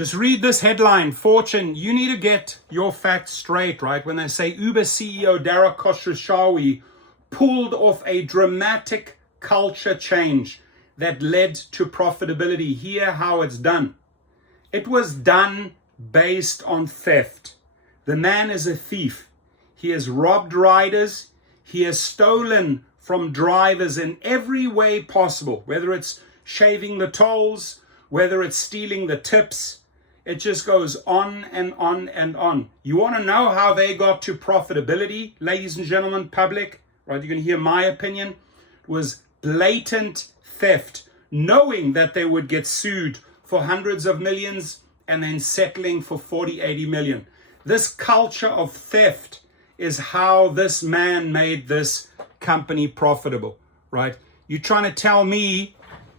Just read this headline, Fortune. You need to get your facts straight, right? When they say Uber CEO Dara Khosrowshahi pulled off a dramatic culture change that led to profitability. Hear how it's done. It was done based on theft. The man is a thief. He has robbed riders. He has stolen from drivers in every way possible, whether it's shaving the tolls, whether it's stealing the tips. It just goes on and on and on. You want to know how they got to profitability, ladies and gentlemen, public, right? You're going to hear my opinion. It was blatant theft, knowing that they would get sued for hundreds of millions and then settling for 40, 80 million. This culture of theft is how this man made this company profitable, right? You're trying to tell me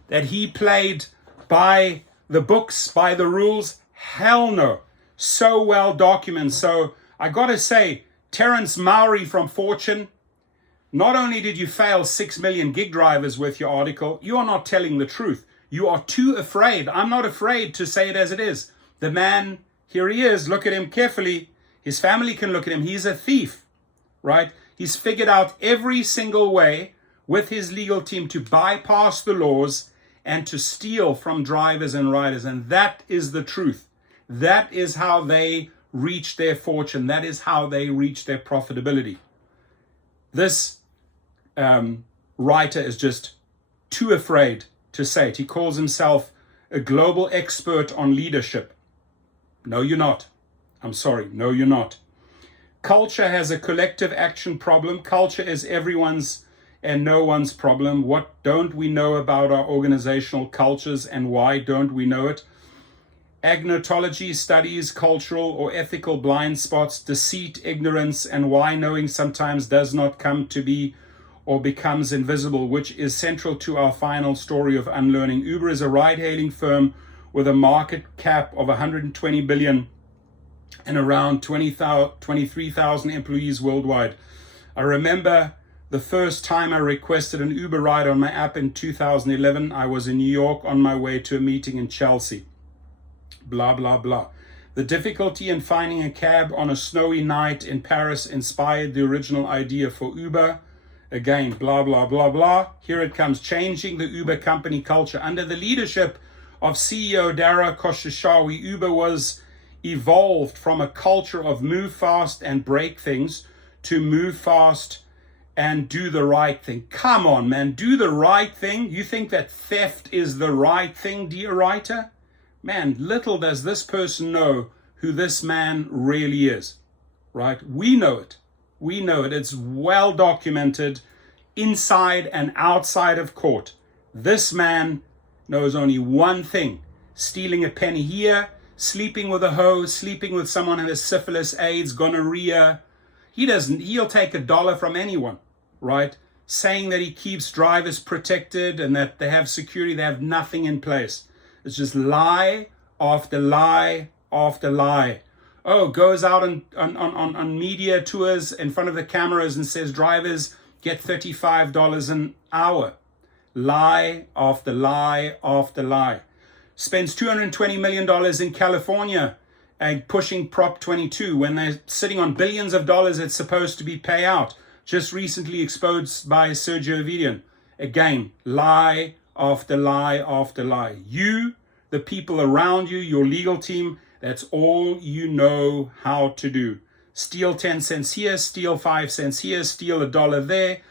that he played by the books, by the rules? Hell no. So well documented. So I got to say, Terrence Mowry from Fortune, not only did you fail 6 million gig drivers with your article, you are not telling the truth. You are too afraid. I'm not afraid to say it as it is. The man, here he is. Look at him carefully. His family can look at him. He's a thief, right? He's figured out every single way with his legal team to bypass the laws and to steal from drivers and riders. And that is the truth. That is how they reach their fortune. That is how they reach their profitability. This writer is just too afraid to say it. He calls himself a global expert on leadership. No, you're not. I'm sorry. No, you're not. Culture has a collective action problem. Culture is everyone's and no one's problem. What don't we know about our organizational cultures, and why don't we know it? Agnotology studies cultural or ethical blind spots, deceit, ignorance, and why knowing sometimes does not come to be or becomes invisible, which is central to our final story of unlearning. Uber is a ride-hailing firm with a market cap of 120 billion and around 23,000 employees worldwide. I remember the first time I requested an Uber ride on my app in 2011. I was in New York on my way to a meeting in Chelsea. Blah, blah, blah. The difficulty in finding a cab on a snowy night in Paris inspired the original idea for Uber. Again, blah, blah, blah, blah. Here it comes. Changing the Uber company culture. Under the leadership of CEO Dara Khosrowshahi, Uber was evolved from a culture of move fast and break things to move fast and do the right thing. Come on, man. Do the right thing. You think that theft is the right thing, dear writer? Man, little does this person know who this man really is, right? We know it. We know it. It's well documented inside and outside of court. This man knows only one thing: stealing a penny here, sleeping with a hoe, sleeping with someone who has syphilis, AIDS, gonorrhea. He'll take $1 from anyone, right? Saying that he keeps drivers protected and that they have security. They have nothing in place. It's just lie after lie after lie. Oh, goes out on media tours in front of the cameras and says drivers get $35 an hour. Lie after lie after lie. Spends $220 million in California and pushing Prop 22 when they're sitting on billions of dollars it's supposed to be payout. Just recently exposed by Sergio Vidian. Again, lie after lie after lie. You, the people around you, your legal team, that's all you know how to do. Steal 10 cents here, steal 5 cents here, steal $1 there,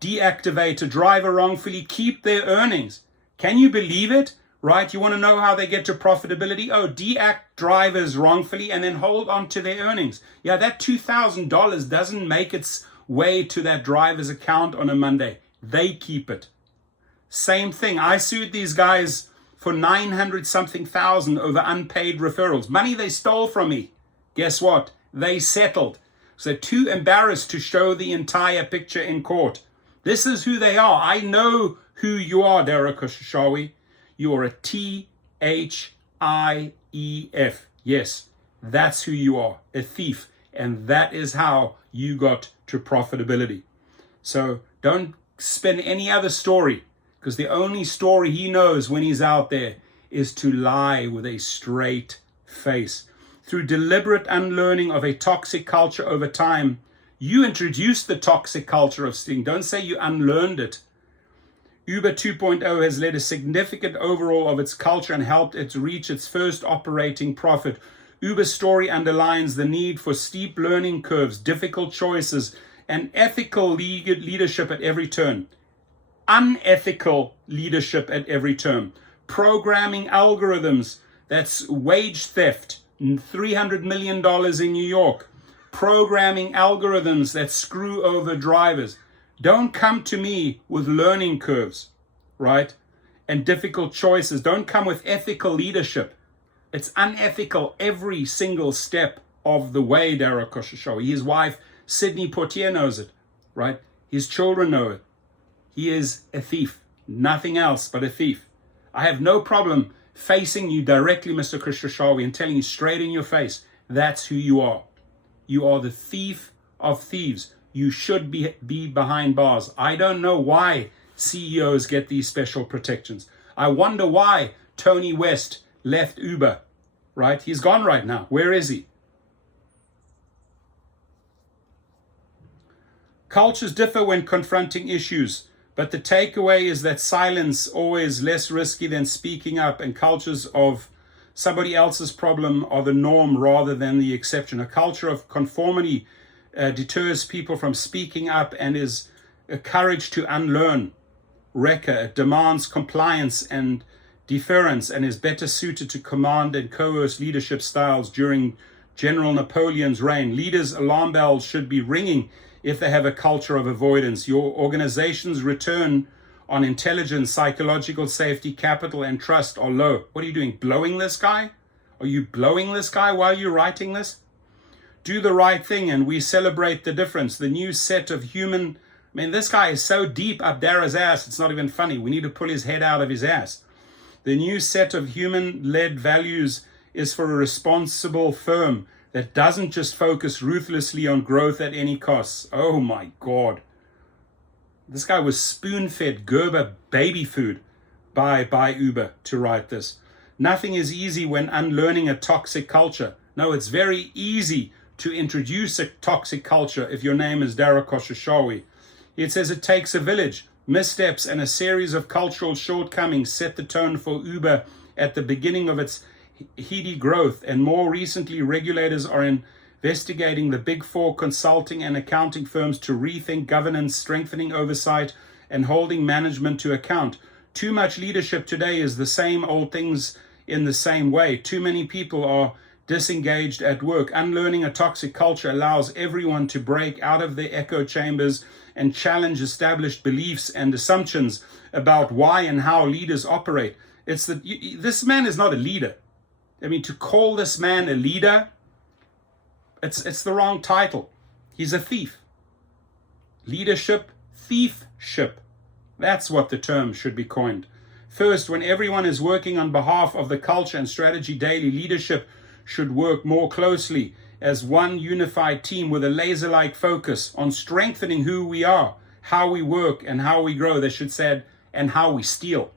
deactivate a driver wrongfully, keep their earnings. Can you believe it? Right? You want to know how they get to profitability? Oh, deact drivers wrongfully and then hold on to their earnings. Yeah, that $2,000 doesn't make its way to that driver's account on a Monday. They keep it. Same thing. I sued these guys for 900 something thousand over unpaid referrals. Money they stole from me. Guess what? They settled. So they're too embarrassed to show the entire picture in court. This is who they are. I know who you are, Dara Khosrowshahi. You are a THIEF. Yes, that's who you are, a thief. And that is how you got to profitability. So don't spin any other story, because the only story he knows when he's out there is to lie with a straight face. Through deliberate unlearning of a toxic culture over time, you introduced the toxic culture of stealing. Don't say you unlearned it. Uber 2.0 has led a significant overhaul of its culture and helped it reach its first operating profit. Uber's story underlines the need for steep learning curves, difficult choices, and ethical leadership at every turn. Unethical leadership at every turn. Programming algorithms, that's wage theft, $300 million in New York. Programming algorithms that screw over drivers. Don't come to me with learning curves, right? And difficult choices. Don't come with ethical leadership. It's unethical every single step of the way, Dara Khosrowshahi. His wife, Sydney Portier, knows it, right? His children know it. He is a thief. Nothing else but a thief. I have no problem facing you directly, Mr. Khosrowshahi, and telling you straight in your face, that's who you are. You are the thief of thieves. You should be behind bars. I don't know why CEOs get these special protections. I wonder why Tony West left Uber, right? He's gone right now. Where is he? Cultures differ when confronting issues, but the takeaway is that silence always less risky than speaking up, and cultures of somebody else's problem are the norm rather than the exception. A culture of conformity deters people from speaking up and is a courage to unlearn. Wrecker, it demands compliance and deference and is better suited to command and coerce leadership styles during General Napoleon's reign. Leaders' alarm bells should be ringing if they have a culture of avoidance. Your organization's return on intelligence, psychological safety, capital, and trust are low. What are you doing? Blowing this guy? Are you blowing this guy while you're writing this? Do the right thing, and we celebrate the difference. The new set of human... I mean, this guy is so deep up Dara's ass, it's not even funny. We need to pull his head out of his ass. The new set of human-led values is for a responsible firm that doesn't just focus ruthlessly on growth at any cost. Oh my God. This guy was spoon-fed Gerber baby food by Uber to write this. Nothing is easy when unlearning a toxic culture. No, it's very easy to introduce a toxic culture if your name is Dara Khosrowshahi. It says it takes a village. Missteps and a series of cultural shortcomings set the tone for Uber at the beginning of its heady growth, and more recently regulators are investigating the big four consulting and accounting firms to rethink governance, strengthening oversight, and holding management to account. Too much leadership today is the same old things in the same way. Too many people are disengaged at work. Unlearning a toxic culture allows everyone to break out of their echo chambers and challenge established beliefs and assumptions about why and how leaders operate. It's that this man is not a leader. I mean, to call this man a leader, it's the wrong title. He's a thief. Leadership, thiefship. That's what the term should be coined. First, when everyone is working on behalf of the culture and strategy daily, leadership should work more closely as one unified team with a laser-like focus on strengthening who we are, how we work, and how we grow. They should say, and how we steal.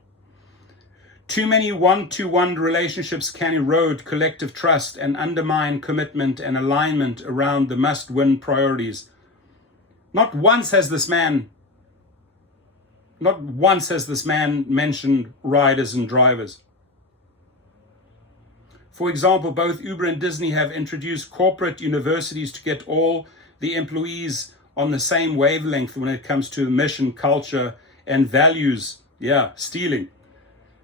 Too many one-to-one relationships can erode collective trust and undermine commitment and alignment around the must-win priorities. Not once has this man mentioned riders and drivers. For example, both Uber and Disney have introduced corporate universities to get all the employees on the same wavelength when it comes to mission, culture, and values. Yeah, stealing.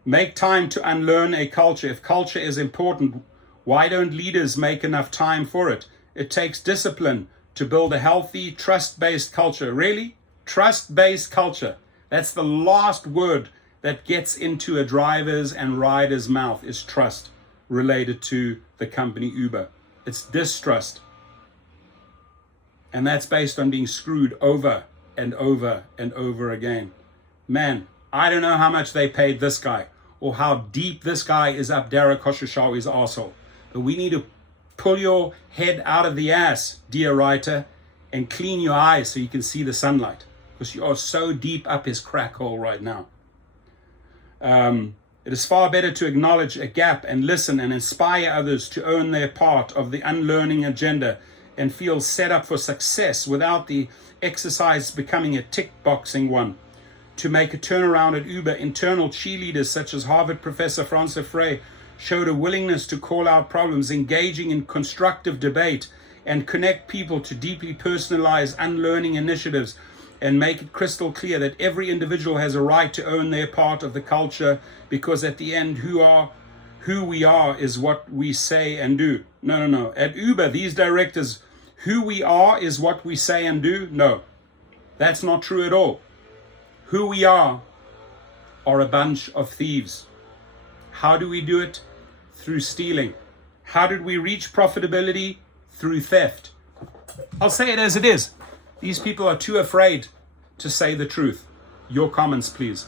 Make time to unlearn a culture. If culture is important, why don't leaders make enough time for it? It takes discipline to build a healthy, trust-based culture. Really? Trust-based culture. That's the last word that gets into a driver's and rider's mouth is trust related to the company Uber. It's distrust. And that's based on being screwed over and over and over again. Man, I don't know how much they paid this guy or how deep this guy is up Dara Khosrowshahi's arsehole. But we need to pull your head out of the ass, dear writer, and clean your eyes so you can see the sunlight, because you are so deep up his crack hole right now. It is far better to acknowledge a gap and listen and inspire others to own their part of the unlearning agenda and feel set up for success without the exercise becoming a tick boxing one. To make a turnaround at Uber, internal cheerleaders such as Harvard professor Francis Frey showed a willingness to call out problems, engaging in constructive debate, and connect people to deeply personalized unlearning initiatives, and make it crystal clear that every individual has a right to own their part of the culture, because at the end, who we are is what we say and do. No. At Uber, these directors, who we are is what we say and do. No, that's not true at all. Who we are a bunch of thieves. How do we do it? Through stealing. How did we reach profitability? Through theft. I'll say it as it is. These people are too afraid to say the truth. Your comments, please.